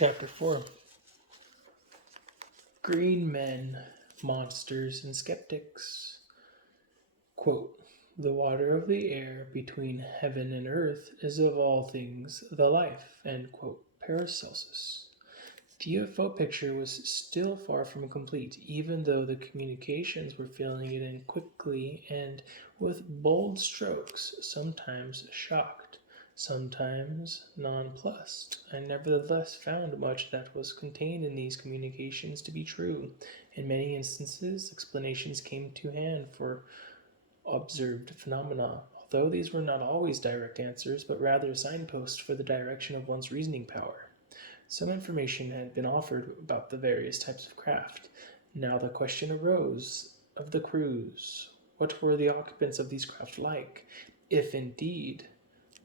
Chapter 4. Green Men, Monsters, and Skeptics. Quote, "The water of the air between heaven and earth is of all things the life." End quote. Paracelsus. The UFO picture was still far from complete, even though the communications were filling it in quickly and with bold strokes, sometimes shocked, sometimes nonplussed. I nevertheless found much that was contained in these communications to be true. In many instances, explanations came to hand for observed phenomena, although these were not always direct answers, but rather signposts for the direction of one's reasoning power. Some information had been offered about the various types of craft. Now the question arose of the crews. What were the occupants of these craft like, if indeed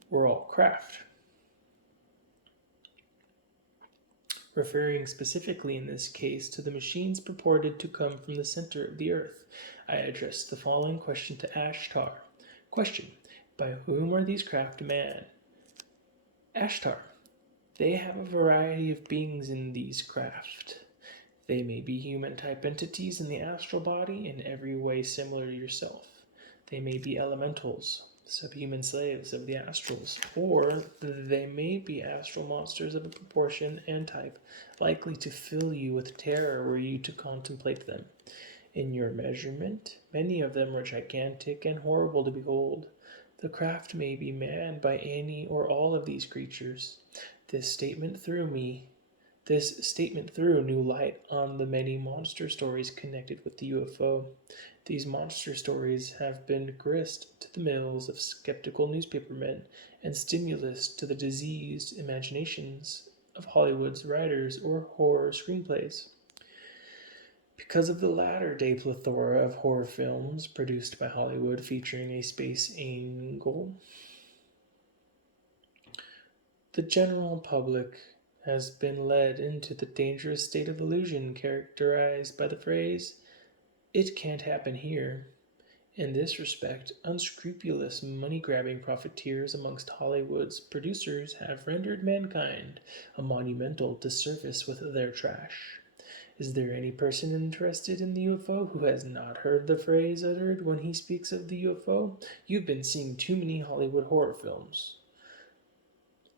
were all craft? Referring specifically in this case to the machines purported to come from the center of the earth, I addressed the following question to Ashtar. Question: by whom are these craft manned? Ashtar: they have a variety of beings in these craft. They may be human-type entities in the astral body, in every way similar to yourself. They may be elementals, subhuman slaves of the astrals, or they may be astral monsters of a proportion and type likely to fill you with terror were you to contemplate them. In your measurement, many of them are gigantic and horrible to behold. The craft may be manned by any or all of these creatures. This statement threw new light on the many monster stories connected with the UFO. These monster stories have been grist to the mills of skeptical newspapermen and stimulus to the diseased imaginations of Hollywood's writers or horror screenplays. Because of the latter-day plethora of horror films produced by Hollywood featuring a space angle, the general public has been led into the dangerous state of illusion characterized by the phrase, "It can't happen here." In this respect, unscrupulous money-grabbing profiteers amongst Hollywood's producers have rendered mankind a monumental disservice with their trash. Is there any person interested in the UFO who has not heard the phrase uttered when he speaks of the UFO? You've been seeing too many Hollywood horror films.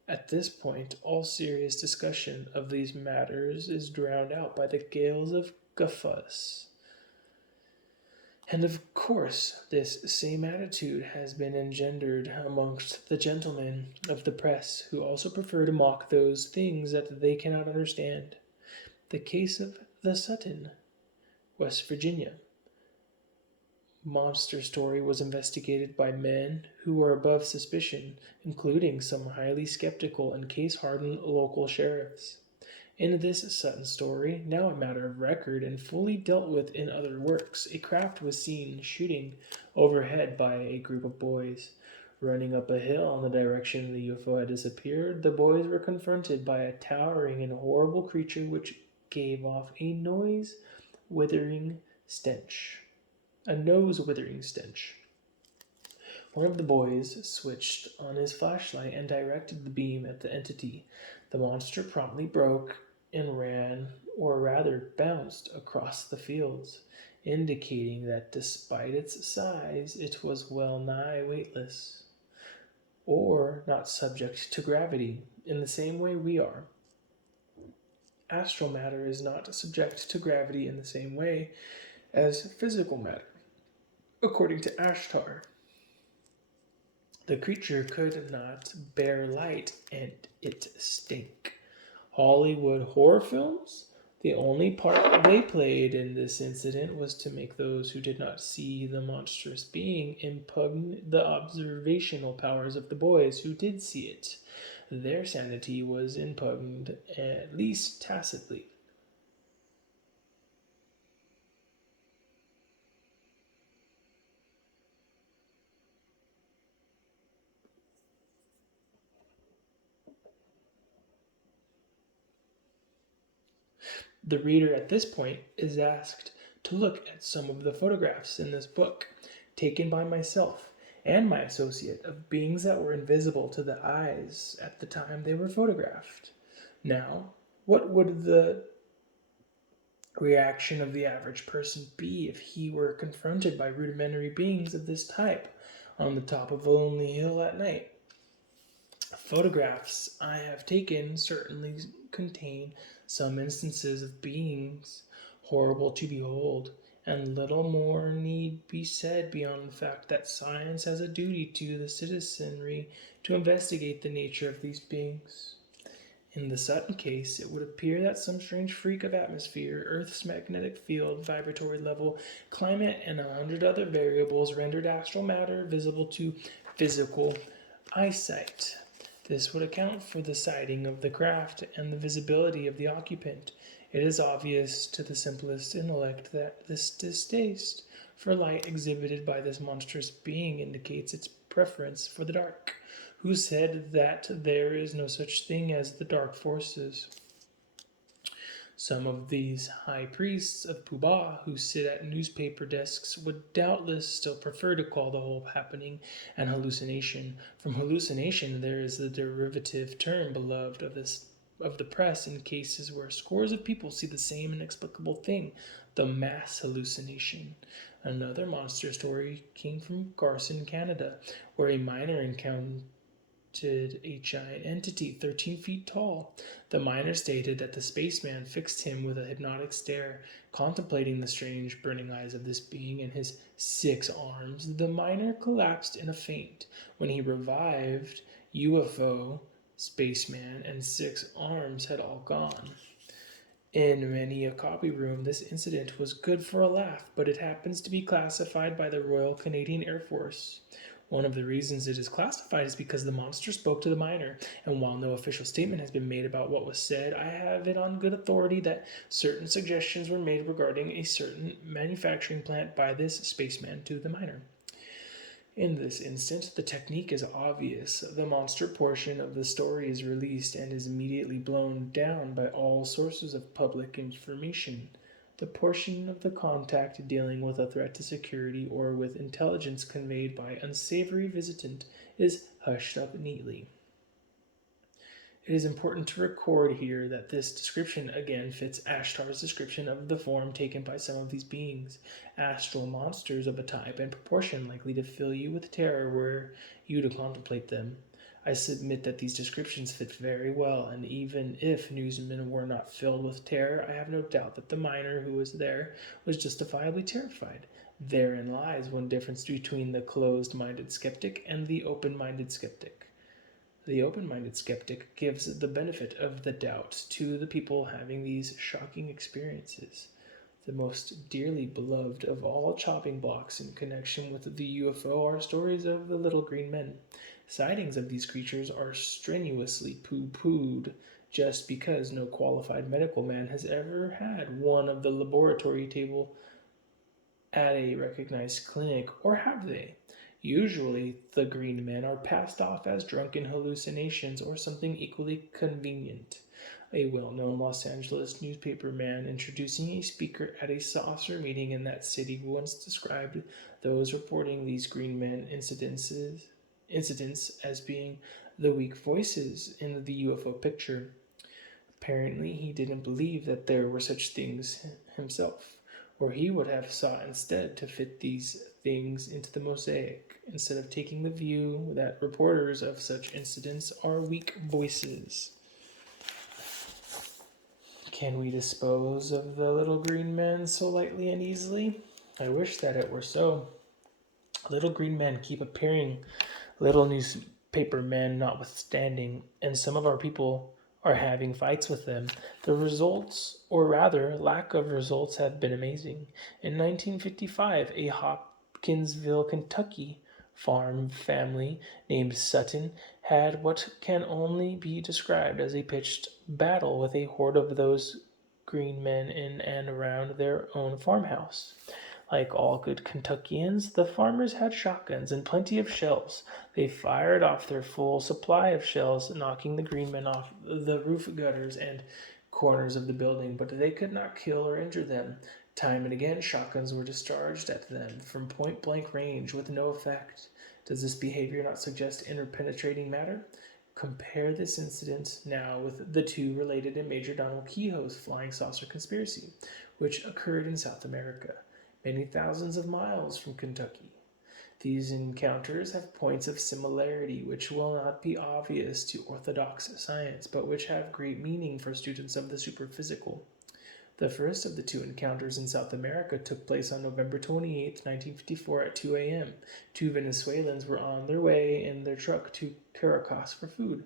At this point, all serious discussion of these matters is drowned out by the gales of guffaws. And of course, this same attitude has been engendered amongst the gentlemen of the press, who also prefer to mock those things that they cannot understand. The case of the Sutton, West Virginia, monster story was investigated by men who were above suspicion, including some highly skeptical and case-hardened local sheriffs. In this Sutton story, now a matter of record and fully dealt with in other works, a craft was seen shooting overhead by a group of boys. Running up a hill in the direction the UFO had disappeared, the boys were confronted by a towering and horrible creature which gave off a nose-withering stench. One of the boys switched on his flashlight and directed the beam at the entity. The monster promptly broke and ran, or rather bounced, across the fields, indicating that despite its size, it was well nigh weightless, or not subject to gravity, in the same way we are. Astral matter is not subject to gravity in the same way as physical matter, according to Ashtar. The creature could not bear light, and it stank. Hollywood horror films? The only part they played in this incident was to make those who did not see the monstrous being impugn the observational powers of the boys who did see it. Their sanity was impugned, at least tacitly. The reader at this point is asked to look at some of the photographs in this book, taken by myself and my associate, of beings that were invisible to the eyes at the time they were photographed. Now, What would the reaction of the average person be if he were confronted by rudimentary beings of this type on the top of a lonely hill at night? Photographs I have taken certainly contain some instances of beings horrible to behold, and little more need be said beyond the fact that science has a duty to the citizenry to investigate the nature of these beings. In the Sutton case, it would appear that some strange freak of atmosphere, Earth's magnetic field, vibratory level, climate, and 100 other variables rendered astral matter visible to physical eyesight. This would account for the sighting of the craft and the visibility of the occupant. It is obvious to the simplest intellect that this distaste for light exhibited by this monstrous being indicates its preference for the dark. Who said that there is no such thing as the dark forces? Some of these high priests of Pooh who sit at newspaper desks would doubtless still prefer to call the whole happening an hallucination. From hallucination there is the derivative term beloved of the press in cases where scores of people see the same inexplicable thing, the mass hallucination. Another monster story came from Carson, Canada, where a miner encountered a giant entity 13 feet tall. The miner stated that the spaceman fixed him with a hypnotic stare, contemplating the strange burning eyes of this being and his 6 arms. The miner collapsed in a faint. When he revived, UFO, spaceman, and 6 arms had all gone. In many a copy room, this incident was good for a laugh, but it happens to be classified by the Royal Canadian Air Force. One of the reasons it is classified is because the monster spoke to the miner, and while no official statement has been made about what was said, I have it on good authority that certain suggestions were made regarding a certain manufacturing plant by this spaceman to the miner. In this instance, the technique is obvious. The monster portion of the story is released and is immediately blown down by all sources of public information. The portion of the contact dealing with a threat to security or with intelligence conveyed by unsavory visitant is hushed up neatly. It is important to record here that this description again fits Ashtar's description of the form taken by some of these beings, astral monsters of a type and proportion likely to fill you with terror were you to contemplate them. I submit that these descriptions fit very well, and even if newsmen were not filled with terror, I have no doubt that the miner who was there was justifiably terrified. Therein lies one difference between the closed-minded skeptic and the open-minded skeptic. The open-minded skeptic gives the benefit of the doubt to the people having these shocking experiences. The most dearly beloved of all chopping blocks in connection with the UFO are stories of the little green men. Sightings of these creatures are strenuously pooh-poohed just because no qualified medical man has ever had one of the laboratory table at a recognized clinic, or have they? Usually, the green men are passed off as drunken hallucinations or something equally convenient. A well known Los Angeles newspaper man introducing a speaker at a saucer meeting in that city once described those reporting these green men incidents as being the weak voices in the UFO picture. Apparently, he didn't believe that there were such things himself, or he would have sought instead to fit these things into the mosaic, instead of taking the view that reporters of such incidents are weak voices. Can we dispose of the little green men so lightly and easily? I wish that it were so. Little green men keep appearing, little newspaper men notwithstanding, and some of our people are having fights with them. The results, or rather lack of results, have been amazing. In 1955, a Hopkinsville, Kentucky farm family named Sutton had what can only be described as a pitched battle with a horde of those green men in and around their own farmhouse. Like all good Kentuckians, the farmers had shotguns and plenty of shells. They fired off their full supply of shells, knocking the green men off the roof gutters and corners of the building, but they could not kill or injure them. Time and again, shotguns were discharged at them from point-blank range with no effect. Does this behavior not suggest interpenetrating matter? Compare this incident now with the two related in Major Donald Kehoe's flying saucer conspiracy, which occurred in South America, many thousands of miles from Kentucky. These encounters have points of similarity which will not be obvious to orthodox science, but which have great meaning for students of the superphysical. The first of the two encounters in South America took place on November 28, 1954 at 2 a.m. Two Venezuelans were on their way in their truck to Caracas for food.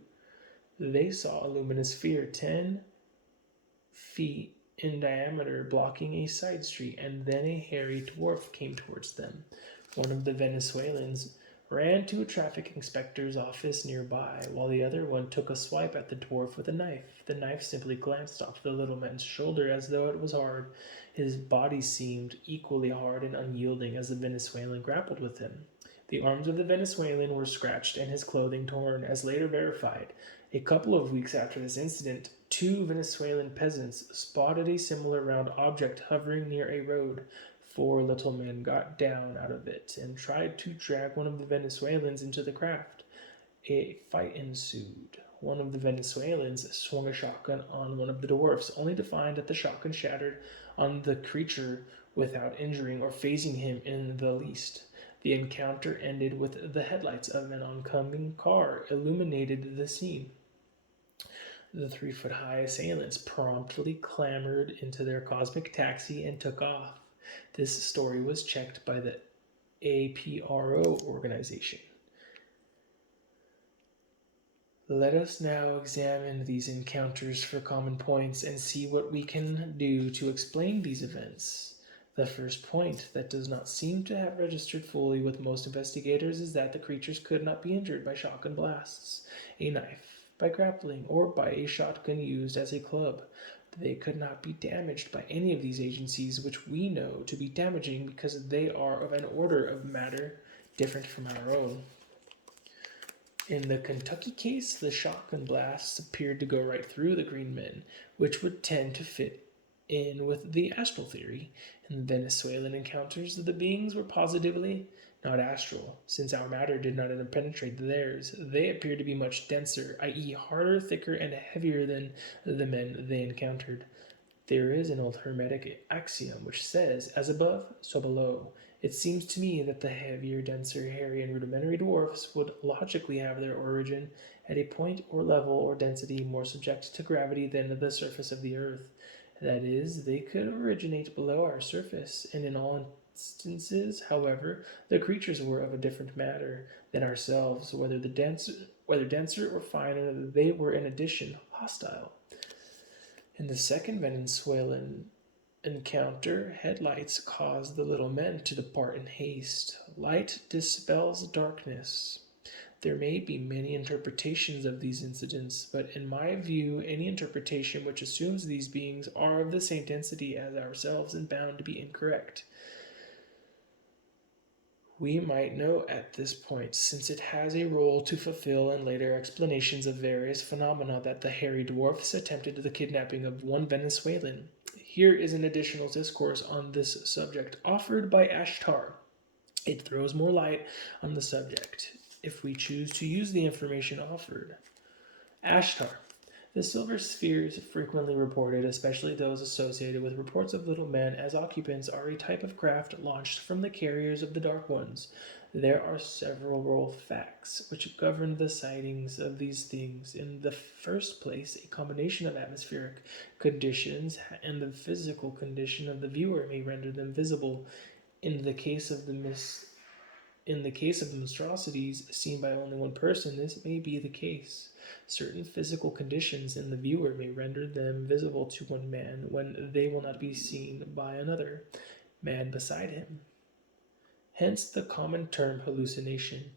They saw a luminous sphere 10 feet in diameter blocking a side street, and then a hairy dwarf came towards them. One of the Venezuelans ran to a traffic inspector's office nearby, while the other one took a swipe at the dwarf with a knife. The knife simply glanced off the little man's shoulder as though it was hard. His body seemed equally hard and unyielding as the Venezuelan grappled with him. The arms of the Venezuelan were scratched and his clothing torn, as later verified. A couple of weeks after this incident, two Venezuelan peasants spotted a similar round object hovering near a road. Four little men got down out of it and tried to drag one of the Venezuelans into the craft. A fight ensued. One of the Venezuelans swung a shotgun on one of the dwarfs, only to find that the shotgun shattered on the creature without injuring or phasing him in the least. The encounter ended with the headlights of an oncoming car illuminated the scene. The 3-foot-high assailants promptly clambered into their cosmic taxi and took off. This story was checked by the APRO organization. Let us now examine these encounters for common points and see what we can do to explain these events. The first point that does not seem to have registered fully with most investigators is that the creatures could not be injured by shotgun blasts, a knife, by grappling, or by a shotgun used as a club. They could not be damaged by any of these agencies, which we know to be damaging because they are of an order of matter different from our own. In the Kentucky case, the shotgun blasts appeared to go right through the green men, which would tend to fit in with the astral theory. In the Venezuelan encounters, the beings were positively not astral, since our matter did not penetrate theirs. They appeared to be much denser, i.e., harder, thicker, and heavier than the men they encountered. There is an old Hermetic axiom which says, as above, so below. It seems to me that the heavier, denser, hairy, and rudimentary dwarfs would logically have their origin at a point or level or density more subject to gravity than the surface of the earth. That is, they could originate below our surface, and in all instances, however, the creatures were of a different matter than ourselves, whether denser or finer, they were in addition hostile. In the second Venezuelan encounter, headlights caused the little men to depart in haste. Light dispels darkness. There may be many interpretations of these incidents, but in my view, any interpretation which assumes these beings are of the same density as ourselves is bound to be incorrect. We might know at this point, since it has a role to fulfill in later explanations of various phenomena, that the hairy dwarfs attempted the kidnapping of one Venezuelan. Here is an additional discourse on this subject offered by Ashtar. It throws more light on the subject, if we choose to use the information offered. Ashtar. The silver spheres frequently reported, especially those associated with reports of little men as occupants, are a type of craft launched from the carriers of the Dark Ones. There are several facts which govern the sightings of these things. In the first place, a combination of atmospheric conditions and the physical condition of the viewer may render them visible. In the case of the monstrosities seen by only one person, this may be the case. Certain physical conditions in the viewer may render them visible to one man when they will not be seen by another man beside him. Hence the common term hallucination.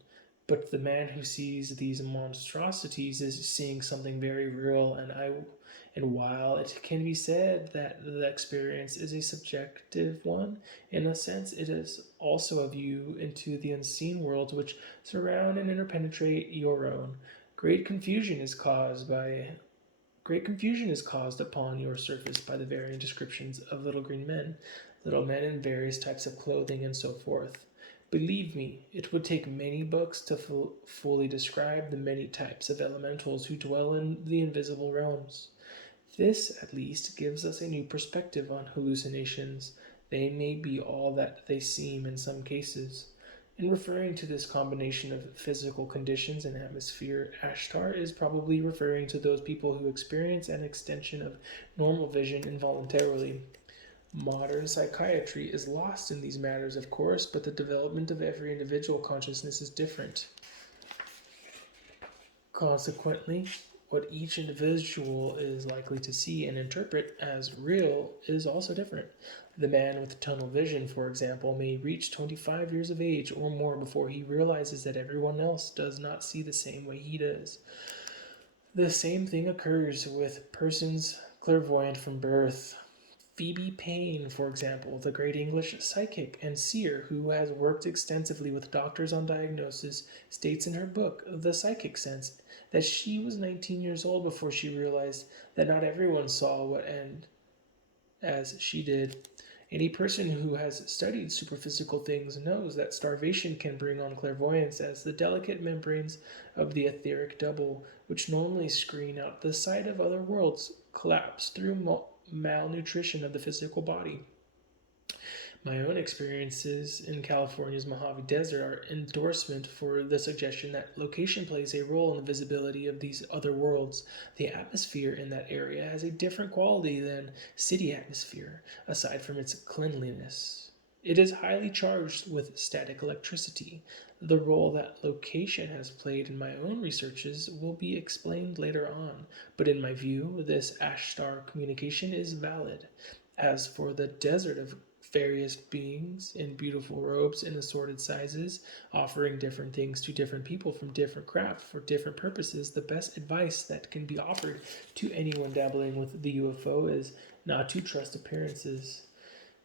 But the man who sees these monstrosities is seeing something very real, and while it can be said that the experience is a subjective one, in a sense it is also a view into the unseen worlds which surround and interpenetrate your own. Great confusion is caused upon your surface by the varying descriptions of little green men, little men in various types of clothing, and so forth. Believe me, it would take many books to fully describe the many types of elementals who dwell in the invisible realms. This, at least, gives us a new perspective on hallucinations. They may be all that they seem in some cases. In referring to this combination of physical conditions and atmosphere, Ashtar is probably referring to those people who experience an extension of normal vision involuntarily. Modern psychiatry is lost in these matters, of course, but the development of every individual consciousness is different. Consequently, what each individual is likely to see and interpret as real is also different. The man with tunnel vision, for example, may reach 25 years of age or more before he realizes that everyone else does not see the same way he does. The same thing occurs with persons clairvoyant from birth. Phoebe Payne, for example, the great English psychic and seer who has worked extensively with doctors on diagnosis, states in her book, The Psychic Sense, that she was 19 years old before she realized that not everyone saw what end as she did. Any person who has studied superphysical things knows that starvation can bring on clairvoyance, as the delicate membranes of the etheric double, which normally screen out the sight of other worlds, collapse through malnutrition of the physical body. My own experiences in California's Mojave Desert are endorsement for the suggestion that location plays a role in the visibility of these other worlds. The atmosphere in that area has a different quality than city atmosphere, aside from its cleanliness. It is highly charged with static electricity. The role that location has played in my own researches will be explained later on, but in my view, this Ashtar communication is valid. As for the desert of various beings in beautiful robes in assorted sizes, offering different things to different people from different craft for different purposes, the best advice that can be offered to anyone dabbling with the UFO is not to trust appearances.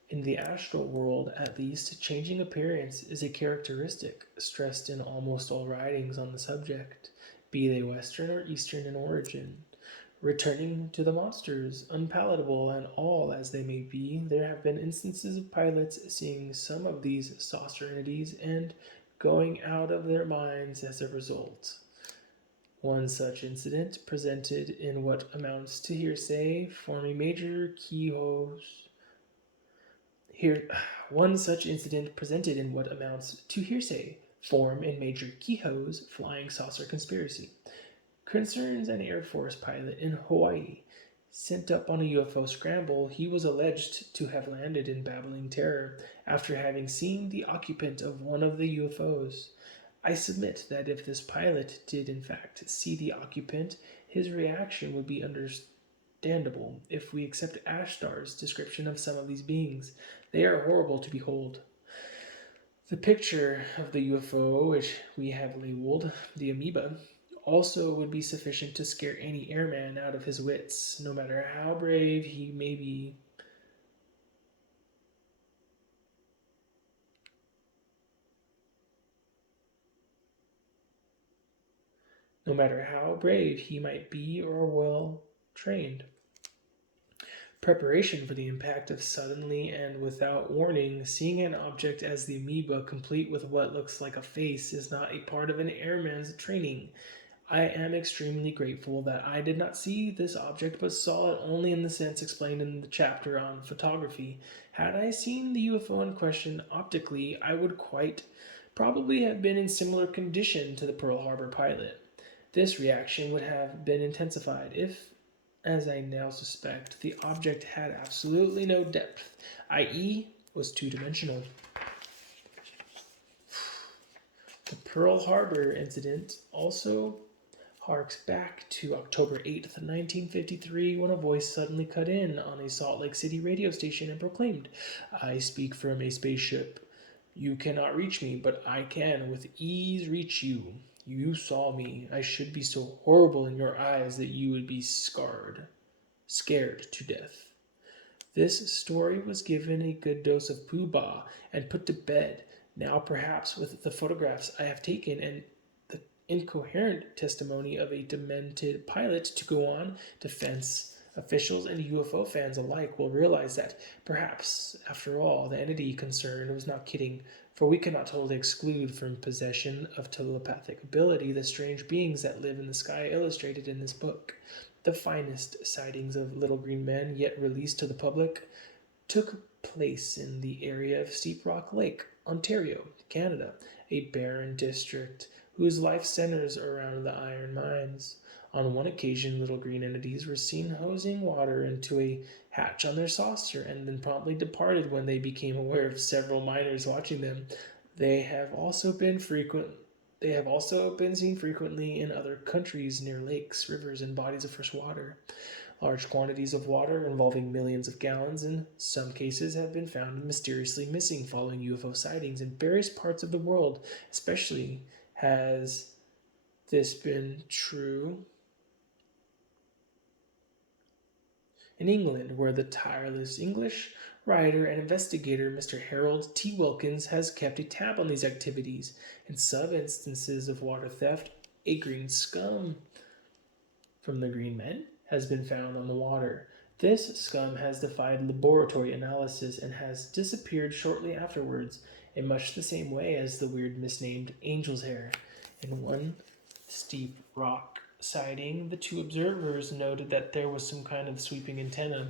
In the astral world, at least, changing appearance is a characteristic stressed in almost all writings on the subject, be they Western or Eastern in origin. Returning to the monsters, unpalatable and all as they may be, there have been instances of pilots seeing some of these saucer entities and going out of their minds as a result. One such incident, presented in what amounts to hearsay, form a major keyhose. Here, one such incident presented in what amounts to hearsay, form a major keyhose flying saucer conspiracy. Concerns an Air Force pilot in Hawaii. Sent up on a UFO scramble, he was alleged to have landed in babbling terror after having seen the occupant of one of the UFOs. I submit that if this pilot did in fact see the occupant, his reaction would be understandable if we accept Ashtar's description of some of these beings. They are horrible to behold. The picture of the UFO, which we have labeled the amoeba, also would be sufficient to scare any airman out of his wits, no matter how brave he may be. No matter how brave he might be or well trained. Preparation for the impact of suddenly and without warning, seeing an object as the amoeba complete with what looks like a face is not a part of an airman's training. I am extremely grateful that I did not see this object but saw it only in the sense explained in the chapter on photography. Had I seen the UFO in question optically, I would quite probably have been in similar condition to the Pearl Harbor pilot. This reaction would have been intensified if, as I now suspect, the object had absolutely no depth, i.e., was two-dimensional. The Pearl Harbor incident also harks back to October 8th, 1953, when a voice suddenly cut in on a Salt Lake City radio station and proclaimed, "I speak from a spaceship. You cannot reach me, but I can with ease reach you. You saw me. I should be so horrible in your eyes that you would be scared to death." This story was given a good dose of pooh-bah and put to bed. Now, perhaps, with the photographs I have taken and the incoherent testimony of a demented pilot to go on, defense Officials and UFO fans alike will realize that perhaps, after all, the entity concerned was not kidding, for we cannot totally exclude from possession of telepathic ability the strange beings that live in the sky illustrated in this book. The finest sightings of little green men yet released to the public took place in the area of Steep Rock Lake, Ontario, Canada, a barren district whose life centers around the iron mines. On one occasion, little green entities were seen hosing water into a hatch on their saucer and then promptly departed when they became aware of several miners watching them. They have also been frequent they have also been seen frequently in other countries near lakes, rivers, and bodies of fresh water. Large quantities of water, involving millions of gallons in some cases, have been found mysteriously missing following UFO sightings in various parts of the world. Especially has this been true in England, where the tireless English writer and investigator Mr. Harold T. Wilkins has kept a tab on these activities. In some instances of water theft, a green scum from the green men has been found on the water. This scum has defied laboratory analysis and has disappeared shortly afterwards, in much the same way as the weird misnamed angel's hair. In one steep rock sighting, the two observers noted that there was some kind of sweeping antenna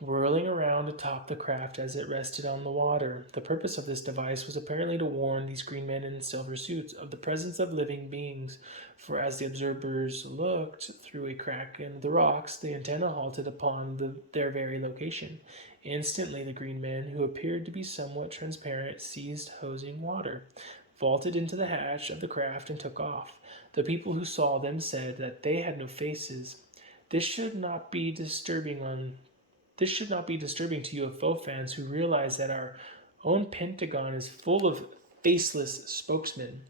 whirling around atop the craft as it rested on the water. The purpose of this device was apparently to warn these green men in silver suits of the presence of living beings, for as the observers looked through a crack in the rocks, the antenna halted upon their very location. Instantly, the green men, who appeared to be somewhat transparent, ceased hosing water, vaulted into the hatch of the craft, and took off. The people who saw them said that they had no faces. This should not be disturbing on this should not be disturbing to UFO fans who realize that our own Pentagon is full of faceless spokesmen.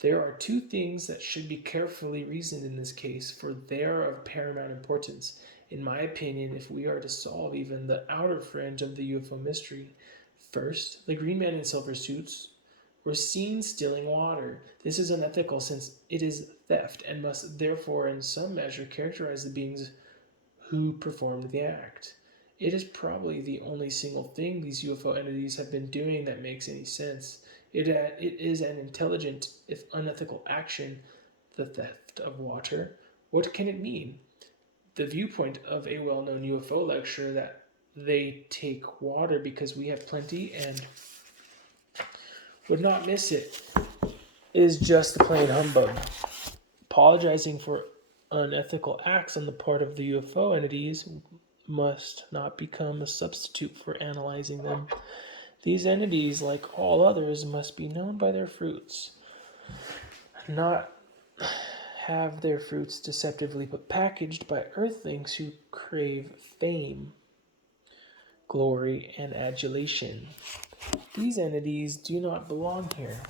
There are two things that should be carefully reasoned in this case, for they are of paramount importance, in my opinion, if we are to solve even the outer fringe of the UFO mystery. First, the green men in silver suits were seen stealing water. This is unethical since it is theft and must therefore in some measure characterize the beings who performed the act. It is probably the only single thing these UFO entities have been doing that makes any sense. It is an intelligent, if unethical, action, the theft of water. What can it mean? The viewpoint of a well known UFO lecturer that they take water because we have plenty and would not miss it is just a plain humbug. Apologizing for unethical acts on the part of the UFO entities must not become a substitute for analyzing them. These entities, like all others, must be known by their fruits, not have their fruits deceptively but packaged by earthlings who crave fame, glory, and adulation. These entities do not belong here.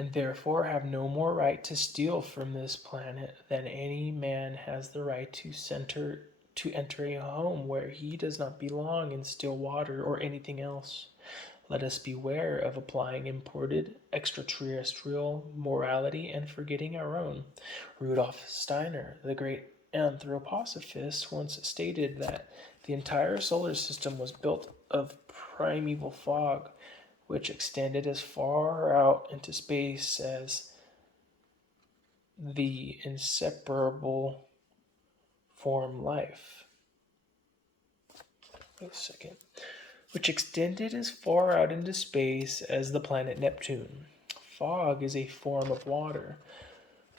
And therefore have no more right to steal from this planet than any man has the right to enter a home where he does not belong and steal water or anything else. Let us beware of applying imported extraterrestrial morality and forgetting our own. Rudolf Steiner, the great anthroposophist, once stated that the entire solar system was built of primeval fog, which extended as far out into space as the inseparable form life. Wait a second. Which extended as far out into space as the planet Neptune. Fog is a form of water.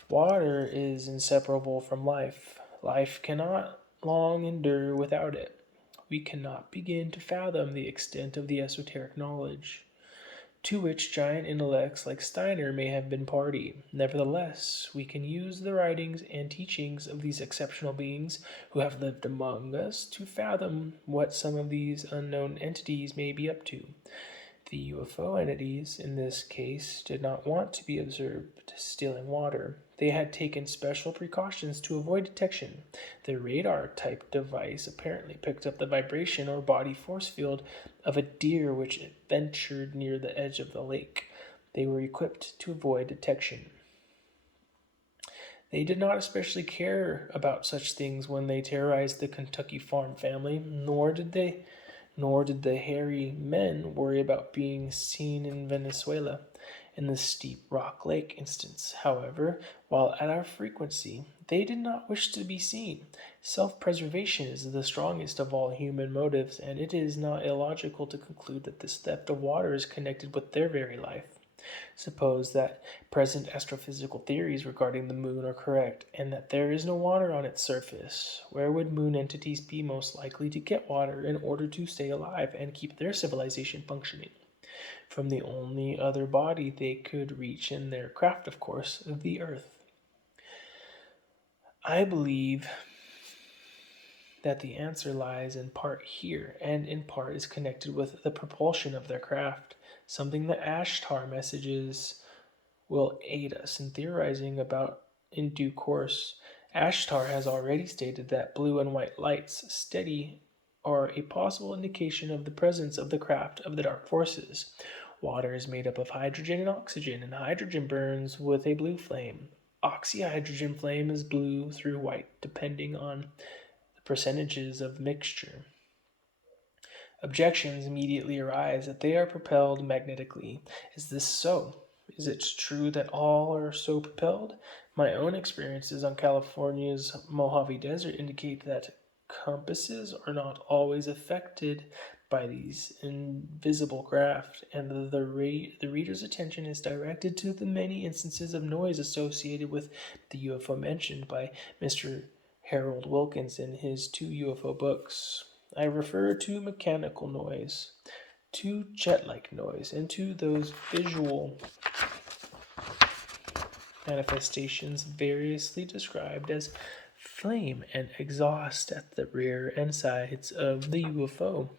Water is inseparable from life. Life cannot long endure without it. We cannot begin to fathom the extent of the esoteric knowledge to which giant intellects like Steiner may have been party. Nevertheless, we can use the writings and teachings of these exceptional beings who have lived among us to fathom what some of these unknown entities may be up to. The UFO entities in this case did not want to be observed stealing water. They had taken special precautions to avoid detection. Their radar type device apparently picked up the vibration or body force field of a deer which ventured near the edge of the lake. They were equipped to avoid detection. They did not especially care about such things when they terrorized the Kentucky farm family, nor did the hairy men worry about being seen in Venezuela. In the Steep Rock Lake instance, however, while at our frequency, they did not wish to be seen. Self-preservation is the strongest of all human motives, and it is not illogical to conclude that this theft of water is connected with their very life. Suppose that present astrophysical theories regarding the moon are correct, and that there is no water on its surface. Where would moon entities be most likely to get water in order to stay alive and keep their civilization functioning? From the only other body they could reach in their craft, of course, the Earth. I believe that the answer lies in part here, and in part is connected with the propulsion of their craft, something that Ashtar messages will aid us in theorizing about in due course. Ashtar has already stated that blue and white lights, steady, are a possible indication of the presence of the craft of the dark forces. Water is made up of hydrogen and hydrogen burns with a blue flame. Oxyhydrogen flame is blue through white, depending on the percentages of mixture. Objections immediately arise that they are propelled magnetically. Is this so? Is it true that all are so propelled? My own experiences on California's Mojave Desert indicate that compasses are not always affected by these invisible craft, and the reader's attention is directed to the many instances of noise associated with the UFO mentioned by Mr. Harold Wilkins in his 2 UFO books. I refer to mechanical noise, to jet-like noise, and to those visual manifestations variously described as flame and exhaust at the rear and sides of the UFO.